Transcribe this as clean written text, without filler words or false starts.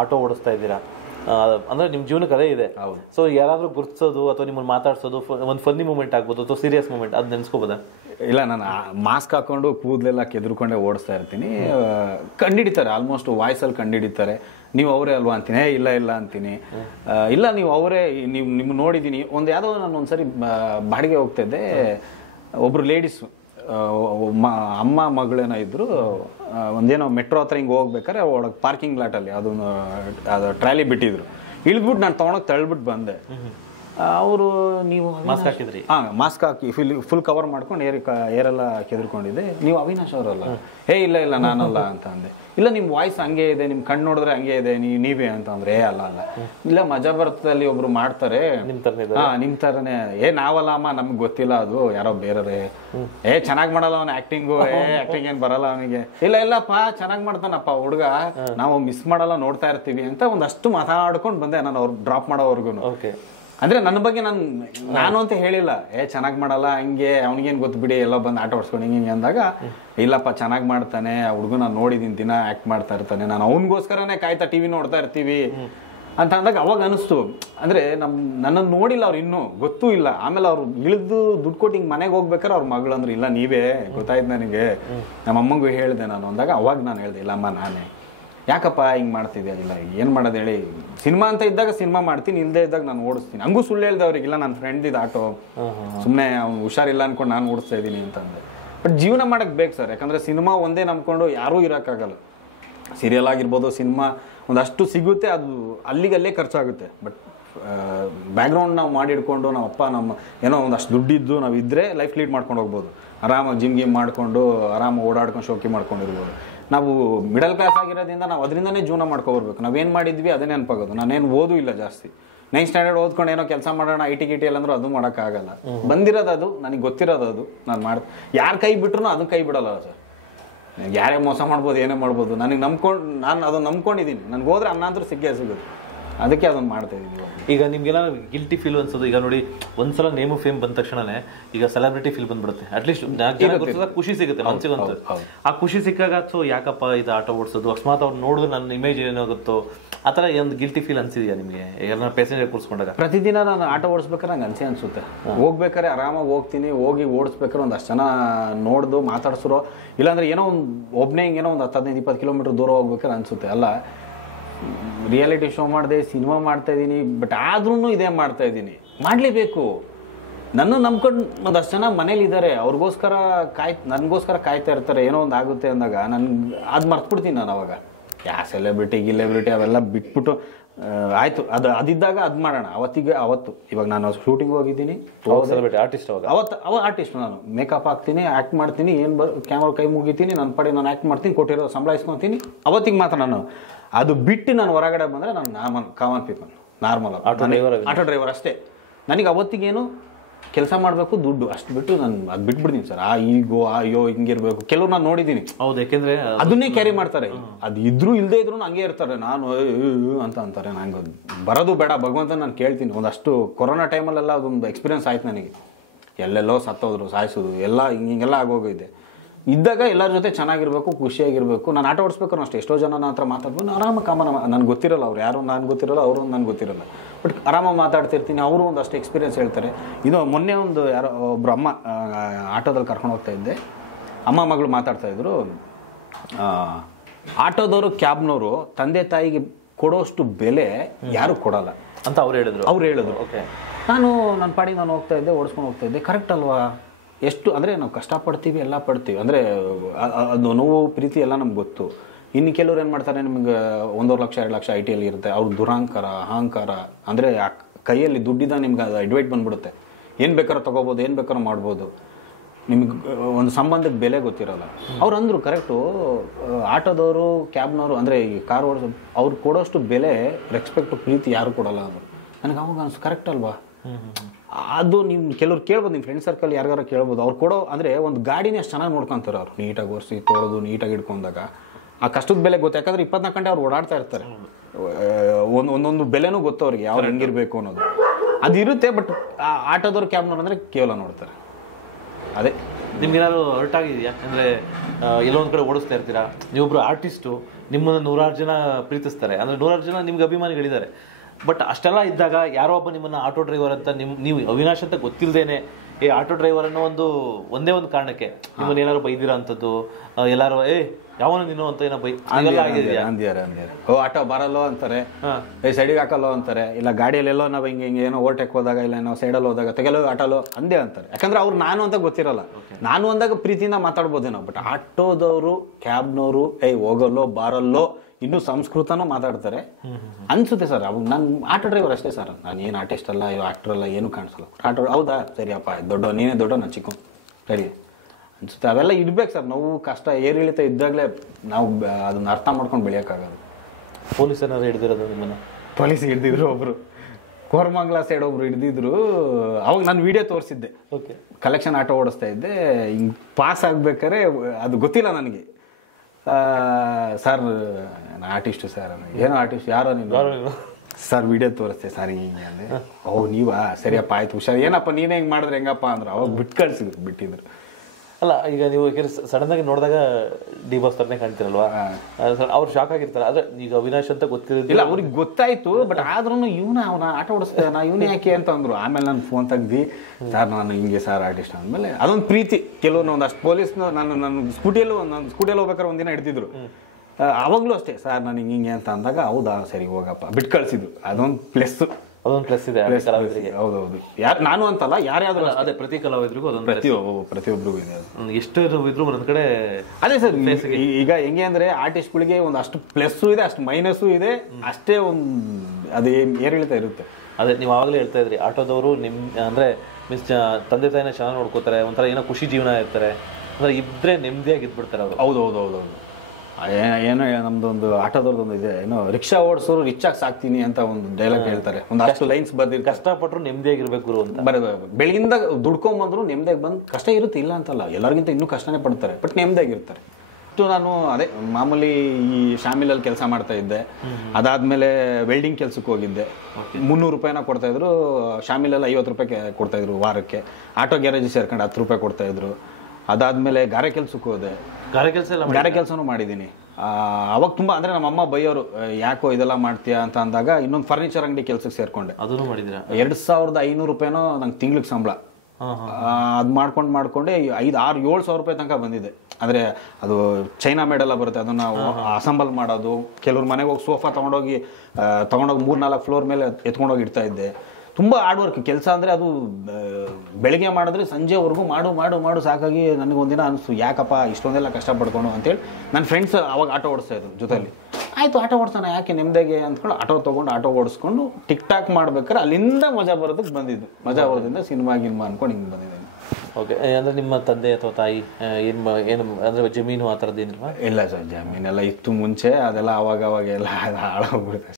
Auto ಓಡಿಸ್ತಾ ಇದ್ದೀರಾ, ಅಂದ್ರೆ ನಿಮ್ಮ ಜೀವನಕ್ಕೆ ಅದೇ ಇದೆ. ಸೊ ಯಾರಾದ್ರೂ ಗುರ್ತಿಸೋದು ಅಥವಾ ನಿಮ್ಮನ್ನು ಮಾತಾಡ್ಸೋದು ಒಂದು ಫನ್ನಿ ಮೂಮೆಂಟ್ ಆಗ್ಬೋದು ಅಥವಾ ಸೀರಿಯಸ್ ಮೂಮೆಂಟ್ ಅದು ನೆನ್ಸ್ಕೋಬೋದಾ? ಇಲ್ಲ, ನಾನು ಮಾಸ್ಕ್ ಹಾಕೊಂಡು ಕೂದಲೆಲ್ಲ ಕೆದ್ರುಕೊಂಡೇ ಓಡಿಸ್ತಾ ಇರ್ತೀನಿ. ಕಂಡಿಡಿತಾರೆ, ಆಲ್ಮೋಸ್ಟ್ ವಾಯ್ಸಲ್ಲಿ ಕಂಡಿಡಿತಾರೆ. ನೀವು ಅವರೇ ಅಲ್ವಾ ಅಂತೀನಿ, ಇಲ್ಲ ಇಲ್ಲ ಅಂತೀನಿ. ಇಲ್ಲ ನೀವು ಅವರೇ, ನಿಮ್ಗೆ ನೋಡಿದ್ದೀನಿ. ಯಾವುದೋ ನಾನು ಒಂದ್ಸರಿ ಬಾಡಿಗೆ ಹೋಗ್ತಾ ಇದ್ದೆ, ಒಬ್ರು ಲೇಡೀಸು ಅಮ್ಮ ಮಗಳೇನೋ ಇದ್ರು, ಒಂದೇನೋ ಮೆಟ್ರೋ ಹತ್ರ ಹಿಂಗೆ ಹೋಗ್ಬೇಕಾರೆ ಒಳಗೆ ಪಾರ್ಕಿಂಗ್ ಲಾಟಲ್ಲಿ ಅದು ಟ್ರಾಲಿ ಬಿಟ್ಟಿದ್ರು. ಇಳಿದ್ಬಿಟ್ಟು ನಾನು ತೊಗೊಂಡೋಗಿ ತಳ್ಬಿಟ್ಟು ಬಂದೆ. ಅವರು ನೀವು ಮಾಸ್ಕ್ ಹಾಕಿದ್ರಿ? ಹಾಂ, ಮಾಸ್ಕ್ ಹಾಕಿ ಫುಲ್ ಕವರ್ ಮಾಡ್ಕೊಂಡು ಏರೆಲ್ಲ ಕೆದರ್ಕೊಂಡಿದ್ದೆ. ನೀವು ಅವಿನಾಶ್ ಅವರಲ್ಲ? ಇಲ್ಲ ಇಲ್ಲ ನಾನಲ್ಲ ಅಂತ ಅಂದೆ. ಇಲ್ಲ ನಿಮ್ಮ ವಾಯ್ಸ್ ಹಂಗೆ ಇದೆ, ನಿಮ್ಮ ಕಣ್ಣು ನೋಡಿದ್ರೆ ಹಂಗೆ ಇದೆ, ನೀವೇ ಅಂತ ಅಂದ್ರೆ ಅಲ್ಲ ಅಲ್ಲ. ಇಲ್ಲ ಮಜಾ ಭಾರತದಲ್ಲಿ ಒಬ್ರು ಮಾಡ್ತಾರೆ, ನಿಮ್ ತರನೇ. ನಾವಲ್ಲ ಅಮ್ಮ, ನಮ್ಗೆ ಗೊತ್ತಿಲ್ಲ, ಅದು ಯಾರೋ ಬೇರೆ. ಚೆನ್ನಾಗಿ ಮಾಡಲ್ಲ ಅವನು ಆಕ್ಟಿಂಗು, ಆಕ್ಟಿಂಗ್ ಏನ್ ಬರಲ್ಲ ಅವನಿಗೆ. ಇಲ್ಲ ಇಲ್ಲಪ್ಪ ಚೆನ್ನಾಗಿ ಮಾಡ್ತಾನಪ್ಪ ಹುಡುಗ, ನಾವು ಮಿಸ್ ಮಾಡಲ್ಲ, ನೋಡ್ತಾ ಇರ್ತೀವಿ ಅಂತ ಒಂದಷ್ಟು ಮಾತಾಡ್ಕೊಂಡು ಬಂದೆ ನಾನು ಅವ್ರು ಡ್ರಾಪ್ ಮಾಡೋವರ್ಗು. ಅಂದ್ರೆ ನನ್ನ ಬಗ್ಗೆ ನಾನು ಅಂತ ಹೇಳಿಲ್ಲ, ಚೆನ್ನಾಗಿ ಮಾಡಲ್ಲ ಹಂಗೆ, ಅವ್ನಿಗೇನು ಗೊತ್ತು ಬಿಡಿ, ಎಲ್ಲ ಬಂದು ಆಟ ಓಡಿಸ್ಕೊಂಡು ಹಿಂಗೆ ಅಂದಾಗ, ಇಲ್ಲಪ್ಪ ಚೆನ್ನಾಗಿ ಮಾಡ್ತಾನೆ ಆ ಹುಡುಗ, ನಾನು ನೋಡಿದ್ದೀನಿ, ದಿನ ಆಕ್ಟ್ ಮಾಡ್ತಾ ಇರ್ತಾನೆ, ನಾನು ಅವನಿಗೋಸ್ಕರನೇ ಕಾಯ್ತಾ ಟಿವಿ ನೋಡ್ತಾ ಇರ್ತೀವಿ ಅಂತ ಅಂದಾಗ ಅವಾಗ ಅನಿಸ್ತು. ಅಂದ್ರೆ ನನ್ನನ್ನು ನೋಡಿಲ್ಲ ಅವ್ರು, ಇನ್ನೂ ಗೊತ್ತೂ ಇಲ್ಲ. ಆಮೇಲೆ ಅವ್ರು ಇಳಿದು ದುಡ್ಡು ಕೊಟ್ಟು ಹಿಂಗೆ ಮನೆಗೆ ಹೋಗ್ಬೇಕಾರೆ ಅವ್ರ ಮಗಳು ಅಂದ್ರೆ, ಇಲ್ಲ ನೀವೇ ಗೊತ್ತಾಯ್ತು ನನಗೆ, ನಮ್ಮ ಅಮ್ಮಂಗೂ ಹೇಳಿದೆ ನಾನು ಅಂದಾಗ, ಅವಾಗ ನಾನು ಹೇಳಿದೆ, ಇಲ್ಲಮ್ಮ ನಾನೇ. ಯಾಕಪ್ಪ ಹಿಂಗೆ ಮಾಡ್ತಿದ್ಯಾ? ಇಲ್ಲ ಏನು ಮಾಡೋದು ಹೇಳಿ, ಸಿನಿಮಾ ಅಂತ ಇದ್ದಾಗ ಸಿನಿಮಾ ಮಾಡ್ತೀನಿ, ಇಲ್ಲದೆ ಇದ್ದಾಗ ನಾನು ಓಡಿಸ್ತೀನಿ. ಹಂಗೂ ಸುಳ್ಳು ಹೇಳ್ದೆ ಅವ್ರಿಗೆ, ಇಲ್ಲ ನನ್ನ ಫ್ರೆಂಡ್ ಆಟೋ, ಸುಮ್ಮನೆ ಅವ್ನು ಹುಷಾರಿಲ್ಲ ಅನ್ಕೊಂಡು ನಾನು ಓಡಿಸ್ತಾ ಇದ್ದೀನಿ ಅಂತಂದೆ. ಬಟ್ ಜೀವನ ಮಾಡಕ್ಕೆ ಬೇಕು ಸರ್, ಯಾಕಂದರೆ ಸಿನಿಮಾ ಒಂದೇ ನಂಬ್ಕೊಂಡು ಯಾರೂ ಇರೋಕ್ಕಾಗಲ್ಲ. ಸೀರಿಯಲ್ ಆಗಿರ್ಬೋದು, ಸಿನಿಮಾ ಒಂದಷ್ಟು ಸಿಗುತ್ತೆ, ಅದು ಅಲ್ಲಿಗಲ್ಲೇ ಖರ್ಚಾಗುತ್ತೆ. ಬಟ್ ಬ್ಯಾಕ್ಗ್ರೌಂಡ್ ನಾವು ಮಾಡಿಡ್ಕೊಂಡು ನಮ್ಮ ಅಪ್ಪ ನಮ್ಮ ಏನೋ ಒಂದಷ್ಟು ದುಡ್ಡಿದ್ದು ನಾವು ಇದ್ದರೆ ಲೈಫ್ ಲೀಡ್ ಮಾಡ್ಕೊಂಡು ಹೋಗ್ಬೋದು. ಆರಾಮಾಗಿ ಜಿಮ್ ಗಿಮ್ ಮಾಡಿಕೊಂಡು ಆರಾಮಾಗಿ ಓಡಾಡ್ಕೊಂಡು ಶೋಕಿ ಮಾಡ್ಕೊಂಡಿರ್ಬೋದು. ನಾವು ಮಿಡಲ್ ಕ್ಲಾಸ್ ಆಗಿರೋದ್ರಿಂದ ನಾವು ಅದರಿಂದನೇ ಜೀವನ ಮಾಡ್ಕೊಬರ್ಬೇಕು. ನಾವೇನು ಮಾಡಿದ್ವಿ ಅದನ್ನೇ ನೆನಪಾಗೋದು. ನಾನೇನು ಓದೂ ಇಲ್ಲ ಜಾಸ್ತಿ, 9th ಸ್ಟ್ಯಾಂಡರ್ಡ್ ಓದ್ಕೊಂಡು ಏನೋ ಕೆಲಸ ಮಾಡೋಣ ಐ ಟಿ ಎಲ್ಲಂದ್ರೂ ಅದು ಮಾಡೋಕ್ಕಾಗಲ್ಲ. ಬಂದಿರೋದು ಅದು, ನನಗೆ ಗೊತ್ತಿರೋದು ಅದು, ನಾನು ಯಾರು ಕೈ ಬಿಟ್ರು ಅದನ್ನು ಕೈ ಬಿಡಲ್ಲ ಸರ್. ಯಾರೇ ಮೋಸ ಮಾಡ್ಬೋದು, ಏನೇ ಮಾಡ್ಬೋದು, ನನಗೆ ನಾನು ಅದನ್ನು ನಂಬ್ಕೊಂಡಿದ್ದೀನಿ. ನನಗೆ ಹೋದ್ರೆ ಅನ್ನ ಅಂತೂ ಸಿಗುತ್ತೆ, ಅದಕ್ಕೆ ಅದನ್ನು ಮಾಡ್ತಾ ಇದ್ದೀನಿ. ಈಗ ನಿಮ್ಗೆಲ್ಲ ಗಿಲ್ಟಿ ಫೀಲ್ ಅನ್ಸೋದು, ಈಗ ನೋಡಿ ಒಂದ್ಸಲ ನೇಮು ಫೇಮ್ ಬಂದ ತಕ್ಷಣನೇ ಈಗ ಸೆಲೆಬ್ರಿಟಿ ಫೀಲ್ ಬಂದ್ಬಿಡುತ್ತೆ. ಅಟ್ಲೀಸ್ಟ್ ಖುಷಿ ಸಿಗುತ್ತೆ ಮನ್ಸಿಗಂತೂ. ಆ ಖುಷಿ ಸಿಕ್ಕಾಗ ಸೊ ಯಾಕಪ್ಪ ಇದು ಆಟೋ ಓಡಿಸೋದು, ಅಕಸ್ಮಾತ್ ಅವ್ರು ನೋಡಿದ್ರೆ ನನ್ನ ಇಮೇಜ್ ಏನಾಗುತ್ತೋ ಆ ಥರ ಒಂದು ಗಿಲ್ಟಿ ಫೀಲ್ ಅನ್ಸಿದ್ಯಾ ನಿಮಗೆ? ಯಾರನ್ನ ಪ್ಯಾಸೆಂಜರ್ ಕೂರಿಸ್ಕೊಂಡಾಗ? ಪ್ರತಿದಿನ ನಾನು ಆಟೋ ಓಡಿಸ್ಬೇಕಾದ್ರೆ ನಂಗೆ ಅನ್ಸುತ್ತೆ. ಹೋಗ್ಬೇಕಾರೆ ಆರಾಮಾಗಿ ಹೋಗ್ತೀನಿ, ಹೋಗಿ ಓಡಿಸ್ಬೇಕಾದ್ರೆ ಒಂದು ಅಷ್ಟು ಜನ ನೋಡ್ದು ಮಾತಾಡ್ಸಿರೋ, ಇಲ್ಲಾಂದ್ರೆ ಏನೋ ಒಂದು ಒಬ್ಬನೇ ಹಿಂಗೇನೋ ಒಂದು 10-15-20 ಕಿಲೋಮೀಟರ್ ದೂರ ಹೋಗ್ಬೇಕಾದ್ರೆ ಅನ್ಸುತ್ತೆ. ಅಲ್ಲ ರಿಯಾಲಿಟಿ ಶೋ ಮಾಡಿದೆ, ಸಿನಿಮಾ ಮಾಡ್ತಾ ಇದ್ದೀನಿ, ಬಟ್ ಆದ್ರೂ ಇದೇ ಮಾಡ್ತಾ ಇದ್ದೀನಿ, ಮಾಡಲೇಬೇಕು. ನನ್ನ ನಂಬ್ಕೊಂಡು ಒಂದಷ್ಟು ಜನ ಮನೇಲಿ ಇದ್ದಾರೆ, ಅವ್ರಿಗೋಸ್ಕರ ನನಗೋಸ್ಕರ ಕಾಯ್ತಾ ಇರ್ತಾರೆ. ಏನೋ ಒಂದು ಆಗುತ್ತೆ ಅಂದಾಗ ಅದು ಮರ್ತ್ಬಿಡ್ತೀನಿ ನಾನು. ಅವಾಗ ಗಿಲೆಬ್ರಿಟಿ ಅವೆಲ್ಲ ಬಿಟ್ಬಿಟ್ಟು ಆಯಿತು, ಅದಿದ್ದಾಗ ಅದು ಮಾಡೋಣ, ಅವತ್ತು. ಇವಾಗ ನಾನು ಶೂಟಿಂಗ್ ಹೋಗಿದ್ದೀನಿ, ಆರ್ಟಿಸ್ಟ್ ಆರ್ಟಿಸ್ಟ್, ನಾನು ಮೇಕಪ್ ಹಾಕ್ತೀನಿ, ಆ್ಯಕ್ಟ್ ಮಾಡ್ತೀನಿ, ಕ್ಯಾಮ್ರಾ ಕೈ ಮುಗಿತೀನಿ, ನನ್ನ ಪಡೆ ನಾನು ಆ್ಯಕ್ಟ್ ಮಾಡ್ತೀನಿ, ಕೊಟ್ಟಿರೋ ಸಂಬಳ ಇಸ್ಕೊತೀನಿ, ಅವತ್ತಿಗೆ ಮಾತ್ರ. ನಾನು ಅದು ಬಿಟ್ಟು ನಾನು ಹೊರಗಡೆ ಬಂದರೆ ನಾನು common people, normal auto driver ಅಷ್ಟೇ. ನನಗೆ ಅವತ್ತಿಗೇನು ಕೆಲಸ ಮಾಡಬೇಕು, ದುಡ್ಡು ಅಷ್ಟು ಬಿಟ್ಟು ನಾನು ಅದು ಬಿಟ್ಬಿಡ್ತೀನಿ ಸರ್. ಅಯ್ಯೋ ಹಿಂಗಿರ್ಬೇಕು. ಕೆಲವ್ರು ನಾನು ನೋಡಿದ್ದೀನಿ, ಹೌದು, ಯಾಕೆಂದ್ರೆ ಅದನ್ನೇ ಕ್ಯಾರಿ ಮಾಡ್ತಾರೆ. ಅದು ಇದ್ರೂ ಇಲ್ಲದೆ ಇದ್ರು ಹಂಗೆ ಇರ್ತಾರೆ. ನಾನು ಅಂತ ಅಂತಾರೆ. ನಂಗೆ ಬರೋದು ಬೇಡ ಭಗವಂತ, ನಾನು ಕೇಳ್ತೀನಿ. ಒಂದಷ್ಟು ಕೊರೋನಾ ಟೈಮಲ್ಲೆಲ್ಲ ಅದೊಂದು ಎಕ್ಸ್ಪೀರಿಯನ್ಸ್ ಆಯ್ತು ನನಗೆ. ಎಲ್ಲೆಲ್ಲೋ ಸತ್ತೋದ್ರು, ಸಾಯಿಸೋದು ಎಲ್ಲ ಹಿಂಗೆಲ್ಲ ಆಗೋಗಿದೆ. ಇದ್ದಾಗ ಎಲ್ಲರ ಜೊತೆ ಚೆನ್ನಾಗಿರ್ಬೇಕು, ಖುಷಿಯಾಗಿರ್ಬೇಕು. ನಾನು ಆಟ ಓಡಿಸ್ಬೇಕಾದ್ರೆ ಅಷ್ಟೇ, ಎಷ್ಟೋ ಜನ ನನ್ನ ಹತ್ರ ಮಾತಾಡ್ಬೋದು, ಆರಾಮ ನನಗೆ ಗೊತ್ತಿರಲ್ಲ, ಅವ್ರು ಯಾರು ನನಗೆ ಗೊತ್ತಿರಲ್ಲ, ಅವರು ನನಗೆ ಗೊತ್ತಿರಲ್ಲ, ಬಟ್ ಆರಾಮಾಗಿ ಮಾತಾಡ್ತಿರ್ತೀನಿ. ಅವರು ಒಂದಷ್ಟು ಎಕ್ಸ್ಪೀರಿಯನ್ಸ್ ಹೇಳ್ತಾರೆ. ಇದು ಮೊನ್ನೆ ಒಂದು ಯಾರೋ ಒಬ್ಬರು ಅಮ್ಮ ಆಟೋದಲ್ಲಿ ಕರ್ಕೊಂಡು ಹೋಗ್ತಾ ಇದ್ದೆ, ಅಮ್ಮ ಮಗಳು ಮಾತಾಡ್ತಾಯಿದ್ರು. ಆಟೋದವರು, ಕ್ಯಾಬ್ನವರು ತಂದೆ ತಾಯಿಗೆ ಕೊಡೋಷ್ಟು ಬೆಲೆ ಯಾರು ಕೊಡಲ್ಲ ಅಂತ ಅವ್ರು ಹೇಳಿದ್ರು. ಓಕೆ, ನನ್ನ ಪಾಡಿಗೆ ನಾನು ಹೋಗ್ತಾ ಇದ್ದೆ, ಓಡಿಸ್ಕೊಂಡು ಹೋಗ್ತಾ ಇದ್ದೆ. ಕರೆಕ್ಟ್ ಅಲ್ವಾ? ಎಷ್ಟು ಅಂದರೆ ನಾವು ಕಷ್ಟಪಡ್ತೀವಿ, ಎಲ್ಲ ಪಡ್ತೀವಿ, ಅಂದರೆ ಅದು ನೋವು ಪ್ರೀತಿ ಎಲ್ಲ ನಮ್ಗೆ ಗೊತ್ತು. ಇನ್ನು ಕೆಲವ್ರು ಏನು ಮಾಡ್ತಾರೆ, ನಿಮ್ಗೆ 1.5 ಲಕ್ಷ 2 ಲಕ್ಷ ಐ ಟಿಯಲ್ಲಿ ಇರುತ್ತೆ, ಅವ್ರು ದುರಾಂಕಾರ, ಅಹಂಕಾರ, ಅಂದರೆ ಆ ಕೈಯಲ್ಲಿ ದುಡ್ಡಿದ ನಿಮ್ಗೆ ಅದು ಅಡ್ವೈಟ್ ಬಂದ್ಬಿಡುತ್ತೆ. ಏನು ಬೇಕಾದ್ರೂ ತೊಗೋಬೋದು, ಏನು ಬೇಕಾದ್ರೂ ಮಾಡ್ಬೋದು. ನಿಮ್ಗೆ ಒಂದು ಸಂಬಂಧಕ್ಕೆ ಬೆಲೆ ಗೊತ್ತಿರೋಲ್ಲ. ಅವ್ರು ಅಂದರು ಕರೆಕ್ಟು, ಆಟೋದವರು, ಕ್ಯಾಬ್ನವರು, ಅಂದರೆ ಈ ಕಾರ್ ಓಡಿಸೋ ಅವ್ರು ಕೊಡೋಷ್ಟು ಬೆಲೆ, ರೆಸ್ಪೆಕ್ಟು, ಪ್ರೀತಿ ಯಾರು ಕೊಡಲ್ಲ ಅಂದರು. ನನಗೆ ಅವಾಗ ಅನಿಸ್ತು, ಕರೆಕ್ಟ್ ಅಲ್ವಾ? ಅದು ನೀವು ಕೆಲವ್ರು ಕೇಳ್ಬೋದು, ನಿಮ್ಮ ಫ್ರೆಂಡ್ ಸರ್ಕಲ್ ಯಾರಿಗಾರ ಕೇಳ್ಬೋದು. ಅವ್ರು ಕೊಡೋ ಅಂದರೆ ಒಂದು ಗಾಡಿನೇ ಅಷ್ಟು ಚೆನ್ನಾಗಿ ನೋಡ್ಕೊತಾರೆ ಅವ್ರು, ನೀಟಾಗಿ ಒರೆಸಿ ತೊಳೆದು ನೀಟಾಗಿ ಇಟ್ಕೊಂಡಾಗ ಆ ಕಷ್ಟದ ಬೆಲೆ ಗೊತ್ತು. ಯಾಕಂದರೆ 24 ಗಂಟೆ ಅವ್ರು ಓಡಾಡ್ತಾ ಇರ್ತಾರೆ. ಒಂದೊಂದು ಬೆಲೆನೂ ಗೊತ್ತು ಅವ್ರಿಗೆ, ಯಾವ್ದು ಹೆಂಗಿರಬೇಕು ಅನ್ನೋದು ಅದು ಇರುತ್ತೆ. ಬಟ್ ಆಟೋದವ್ರು, ಕ್ಯಾಬ್ನವ್ರು ಅಂದರೆ ಕೇವಲ ನೋಡ್ತಾರೆ. ಅದೇ ನಿಮ್ಗೆ ಏನಾದ್ರು ಹರ್ಟ್ ಆಗಿದೆಯಾ? ಅಂದರೆ ಎಲ್ಲೋ ಒಂದು ಕಡೆ ಓಡಿಸ್ತಾ ಇರ್ತೀರಾ, ನೀವೊಬ್ರು ಆರ್ಟಿಸ್ಟು, ನಿಮ್ಮನ್ನು 100 ಜನ ಪ್ರೀತಿಸ್ತಾರೆ, ಅಂದರೆ 100 ಜನ ನಿಮ್ಗೆ ಅಭಿಮಾನಿಗಳಿದ್ದಾರೆ. ಬಟ್ ಅಷ್ಟೆಲ್ಲ ಇದ್ದಾಗ ಯಾರೋ ಒಬ್ಬ ನಿಮ್ಮನ್ನು ಆಟೋ ಡ್ರೈವರ್ ಅಂತ ನೀವು ಅವಿನಾಶ್ ಅಂತ ಗೊತ್ತಿಲ್ಲದೇನೆ ಆಟೋ ಡ್ರೈವರ್ ಅನ್ನೋ ಒಂದೇ ಒಂದು ಕಾರಣಕ್ಕೆ ನಿಮ್ಮನ್ನ ಏನಾದ್ರು ಬೈದಿರೋ ಅಂಥದ್ದು, ಎಲ್ಲಾರು ಯಾವನು ನೀನು ಅಂತ ಏನೋ ಓ ಆಟೋ ಬರಲ್ಲೋ ಅಂತಾರೆ, ಸೈಡಿಗೆ ಹಾಕಲ್ಲೋ ಅಂತಾರೆ, ಇಲ್ಲ ಗಾಡಿಯಲ್ಲಿ ಎಲ್ಲೋ ನಾವು ಹಿಂಗೆ ಏನೋ ಓವರ್ಟೇಕ್ ಹೋದಾಗ, ಇಲ್ಲ ನಾವು ಸೈಡಲ್ಲಿ ಹೋದಾಗ ತೆಗೆಲೋ ಆಟೋಲೋ ಅಂದೇ ಅಂತಾರೆ. ಯಾಕಂದ್ರೆ ಅವ್ರು ನಾನು ಅಂತ ಗೊತ್ತಿರಲ್ಲ. ನಾನು ಅಂದಾಗ ಪ್ರೀತಿಯಿಂದ ಮಾತಾಡ್ಬೋದೇನೋ, ಬಟ್ ಆಟೋದವರು, ಕ್ಯಾಬ್ನವರು ಹೋಗಲ್ಲೋ ಬಾರಲ್ಲೋ ಇನ್ನೂ ಸಂಸ್ಕೃತನೂ ಮಾತಾಡ್ತಾರೆ ಅನ್ಸುತ್ತೆ ಸರ್. ಅವಾಗ ನಾನು ಆಟೋ ಡ್ರೈವರ್ ಅಷ್ಟೇ ಸರ್, ನಾನು ಏನು ಆರ್ಟಿಸ್ಟ್ ಅಲ್ಲ, ಆಕ್ಟರ್ ಅಲ್ಲ, ಏನು ಕಾಣಿಸಲ್ಲ. ಆಟೋ ಹೌದಾ ಸರಿಯಪ್ಪ, ದೊಡ್ಡ ನೀನೇ ದೊಡ್ಡ, ನಾನು ಚಿಕ್ಕ ಸರಿ ಅನ್ಸುತ್ತೆ. ಅವೆಲ್ಲ ಇಡ್ಬೇಕು ಸರ್. ನಾವು ಕಷ್ಟ ಏರಿಳಿತ ಇದ್ದಾಗಲೇ ನಾವು ಅದನ್ನ ಅರ್ಥ ಮಾಡ್ಕೊಂಡು ಬೆಳೆಯೋಕ್ಕಾಗಲ್ಲ. ಪೊಲೀಸ್ ಏನಾದ್ರು ಹಿಡಿದಿರೋದು ನಿಮ್ಮನ್ನು? ಪೊಲೀಸ್ ಹಿಡಿದಿದ್ರು, ಒಬ್ರು ಕೋರಮಂಗಲ ಸೈಡ್ ಒಬ್ರು ಹಿಡಿದಿದ್ರು. ಅವಾಗ ನಾನು ವಿಡಿಯೋ ತೋರಿಸಿದ್ದೆ, ಕಲೆಕ್ಷನ್ ಆಟೋ ಓಡಿಸ್ತಾ ಇದ್ದೆ, ಹಿಂಗೆ ಪಾಸ್ ಆಗ್ಬೇಕಾರೆ ಅದು ಗೊತ್ತಿಲ್ಲ ನನಗೆ. ಸರ್ ಆರ್ಟಿಸ್ಟು ಸರ್, ಏನೋ ಆರ್ಟಿಸ್ಟ್, ಯಾರೋ ನೀನು ಸರ್ ವಿಡಿಯೋ ತೋರಿಸ್ತೆ ಸರ್ ಹಿಂಗೆ ಅಂದೆ. ಓ ನೀವಾ ಸರಿಯಪ್ಪ ಆಯ್ತು ಹುಷಾರು, ಏನಪ್ಪ ನೀನೇ ಹಿಂಗೆ ಮಾಡಿದ್ರೆ ಹೆಂಗಪ್ಪ ಅಂದ್ರೆ ಅವಾಗ ಬಿಟ್ಟಿದ್ರು. ಅಲ್ಲ ಈಗ ನೀವು ಸಡನ್ ಆಗಿ ನೋಡಿದಾಗ ಡಿ ಬಾಸ್ ತರನೇ ಕಾಣ್ತಿರಲ್ವಾ, ಅವ್ರು ಶಾಕ್ ಆಗಿರ್ತಾರೆ. ಆದ್ರೆ ಈಗ ಅವಿನಾಶ್ ಅಂತ ಗೊತ್ತಿರೋದಿಲ್ಲ, ಅವ್ರಿಗೆ ಗೊತ್ತಾಯ್ತು. ಬಟ್ ಆದ್ರೂ ಅವನ ಆಟೋ ಓಡಿಸ್ತಾನ, ಇವನೇ ಯಾಕೆ ಅಂತ ಅಂದ್ರು. ಆಮೇಲೆ ನಾನು ಫೋನ್ ತೆಗ್ದು ಸರ್ ನಾನು ಹಿಂಗೆ ಸರ್ ಆರ್ಟಿಸ್ಟ್ ಅಂದಮೇಲೆ ಅದೊಂದು ಪ್ರೀತಿ. ಕೆಲವೊಂದು ಒಂದಷ್ಟು ಪೊಲೀಸ್ನ ನನ್ನ ಸ್ಕೂಟಿಯಲ್ಲೂ ಹೋಗ್ಬೇಕಾದ್ರೆ ಒಂದಿನ ಹಿಡ್ತಿದ್ರು. ಅವಾಗಲೂ ಅಷ್ಟೇ ಸರ್ ನಾನು ಹಿಂಗೆ ಅಂತ ಅಂದಾಗ ಹೌದಾ ಸರಿ ಹೋಗಪ್ಪ ಬಿಟ್ಟು ಕಳ್ಸಿದ್ರು. ಅದೊಂದು ಪ್ಲಸ್ ಇದೆ ಹೌದೌದು. ನಾನು ಅಂತಲ್ಲ, ಯಾರ್ಯಾದ್ರು ಅದೇ ಪ್ರತಿ ಕಲಾವಿದ್ರಿಗೂ ಪ್ರತಿಯೊಬ್ಬರಿಗೂ ಇದೆ. ಎಷ್ಟು ಇದ್ರು ಒಂದ್ ಕಡೆ ಅದೇ ಸರ್. ಈಗ ಹೆಂಗೆ ಅಂದ್ರೆ ಆರ್ಟಿಸ್ಟ್ಗಳಿಗೆ ಒಂದಷ್ಟು ಪ್ಲಸ್ಸು ಇದೆ, ಅಷ್ಟು ಮೈನಸ್ಸು ಇದೆ, ಅಷ್ಟೇ ಒಂದು ಅದೇ ಏರಿಳಿತ ಇರುತ್ತೆ. ಅದೇ ನೀವು ಆವಾಗಲೇ ಹೇಳ್ತಾ ಇದ್ರಿ, ಆಟೋದವರು ಅಂದ್ರೆ ತಂದೆ ತಾಯಿನ ಚೆನ್ನಾಗಿ ನೋಡ್ಕೋತಾರೆ, ಒಂಥರ ಏನೋ ಖುಷಿ ಜೀವನ ಇರ್ತಾರೆ, ಅಂದ್ರೆ ಇದ್ರೆ ನೆಮ್ಮದಿಯಾಗಿ ಇದ್ಬಿಡ್ತಾರೆ ಅವರು. ಹೌದೌದೌದೌದು. ಏನೋ ನಮ್ದೊಂದು ಆಟೋದವ್ರದೊಂದು ಇದೆ, ಏನೋ ರಿಕ್ಷಾ ಓಡಿಸೋರು ರಿಚಾಗಿ ಸಾಕ್ತೀನಿ ಅಂತ ಒಂದು ಡೈಲಾಗ್ ಹೇಳ್ತಾರೆ. ಒಂದಷ್ಟು ಲೈನ್ಸ್ ಬರ್ದಿರ್, ಕಷ್ಟಪಟ್ಟರು ನೆಮ್ಮದಿಯಾಗಿರ್ಬೇಕು ಅಂತ. ಬೆಳಗಿಂದ ದುಡ್ಕೊಂಬಂದ್ರು ನೆಮ್ಮದಿಯಾಗಿ ಬಂದು, ಕಷ್ಟ ಇರುತ್ತೆ ಇಲ್ಲ ಅಂತಲ್ಲ, ಎಲ್ಲರಿಗಿಂತ ಇನ್ನೂ ಕಷ್ಟನೇ ಪಡ್ತಾರೆ, ಬಟ್ ನೆಮ್ಮದಿಯಾಗಿರ್ತಾರೆ. ನಾನು ಅದೇ ಮಾಮೂಲಿ ಈ ಶಾಮಿಲಲ್ಲಿ ಕೆಲಸ ಮಾಡ್ತಾ ಇದ್ದೆ. ಅದಾದ್ಮೇಲೆ ವೆಲ್ಡಿಂಗ್ ಕೆಲ್ಸಕ್ಕೆ ಹೋಗಿದ್ದೆ. 300 ರೂಪಾಯಿನ ಕೊಡ್ತಾ ಇದ್ರು. ಶಾಮಿಲಲ್ಲಿ 50 ರೂಪಾಯಿ ಕೊಡ್ತಾ ಇದ್ರು ವಾರಕ್ಕೆ. ಆಟೋ ಗ್ಯಾರೇಜ್ ಸೇರ್ಕೊಂಡು 10 ರೂಪಾಯಿ ಕೊಡ್ತಾ ಇದ್ರು. ಅದಾದ್ಮೇಲೆ ಗಾರೆ ಕೆಲ್ಸಕ್ಕೆ ಹೋದೆ. ಗಾರೆ ಕೆಲಸನೂ ಮಾಡಿದ್ದೀನಿ. ಅವಾಗ ತುಂಬಾ ಅಂದ್ರೆ ನಮ್ಮ ಅಮ್ಮ ಬೈಯೋರು, ಯಾಕೋ ಇದೆಲ್ಲ ಮಾಡ್ತೀಯಾ ಅಂತ ಅಂದಾಗ ಇನ್ನೊಂದು ಫರ್ನಿಚರ್ ಅಂಗಡಿ ಕೆಲ್ಸಕ್ಕೆ ಸೇರ್ಕೊಂಡೆ. ಅದನ್ನು ಮಾಡಿದ್ದೀರಾ? 2500 ರೂಪಾಯಿನೋ ನಂಗೆ ತಿಂಗ್ಳಿಗೆ ಸಂಬಳ. ಅದು ಮಾಡ್ಕೊಂಡೆ 5, 6, 7 ಸಾವಿರ ರೂಪಾಯಿ ತನಕ ಬಂದಿದೆ. ಅಂದ್ರೆ ಅದು ಚೈನಾ ಮೇಡ್ ಎಲ್ಲ ಬರುತ್ತೆ, ಅದನ್ನ ಅಸೆಂಬಲ್ ಮಾಡೋದು. ಕೆಲವ್ರ ಮನೆಗೆ ಹೋಗಿ ಸೋಫಾ ತಗೊಂಡೋಗಿ 3-4 ಫ್ಲೋರ್ ಮೇಲೆ ಎತ್ಕೊಂಡೋಗಿ ಇಡ್ತಾ ಇದ್ದೆ. ತುಂಬ ಹಾರ್ಡ್ ವರ್ಕ್ ಕೆಲಸ. ಅಂದರೆ ಅದು ಬೆಳಗ್ಗೆ ಮಾಡಿದ್ರೆ ಸಂಜೆವರೆಗೂ ಮಾಡು ಸಾಕಾಗಿ ನನಗೊಂದಿನ ಅನಿಸ್ತು, ಯಾಕಪ್ಪ ಇಷ್ಟೊಂದೆಲ್ಲ ಕಷ್ಟಪಡ್ಕೊಂಡು ಅಂತೇಳಿ. ನನ್ನ ಫ್ರೆಂಡ್ಸ್ ಅವಾಗ ಆಟೋ ಓಡಿಸ್ತಾ ಇದ್ರು ಜೊತೆಯಲ್ಲಿ. ಆಯಿತು ಆಟೋ ಓಡಿಸೋಣ ಯಾಕೆ ನೆಮ್ಮದಿಗೆ ಅಂದ್ಕೊಂಡು ಆಟೋ ತೊಗೊಂಡು ಆಟೋ ಓಡಿಸ್ಕೊಂಡು ಟಿಕ್ ಟಾಕ್ ಮಾಡ್ಬೇಕಾದ್ರೆ ಅಲ್ಲಿಂದ ಮಜಾ ಬರೋದಕ್ಕೆ ಬಂದಿದ್ದು. ಮಜಾ ಬರೋದ್ರಿಂದ ಸಿನಿಮಾ ಅಂದ್ಕೊಂಡು ಹಿಂಗೆ ಬಂದಿದ್ದೀನಿ. ಓಕೆ. ಅಂದರೆ ನಿಮ್ಮ ತಂದೆ ಅಥವಾ ತಾಯಿ ಏನು ಅಂದರೆ ಜಮೀನು ಆ ಥರದ್ದು ಏನಿಲ್ವಾ? ಇಲ್ಲ ಸರ್, ಜಮೀನೆಲ್ಲ ಇತ್ತು ಮುಂಚೆ, ಅದೆಲ್ಲ ಅವಾಗ ಎಲ್ಲ ಹಾಳಾಗ್ಬಿಡುತ್ತೆ.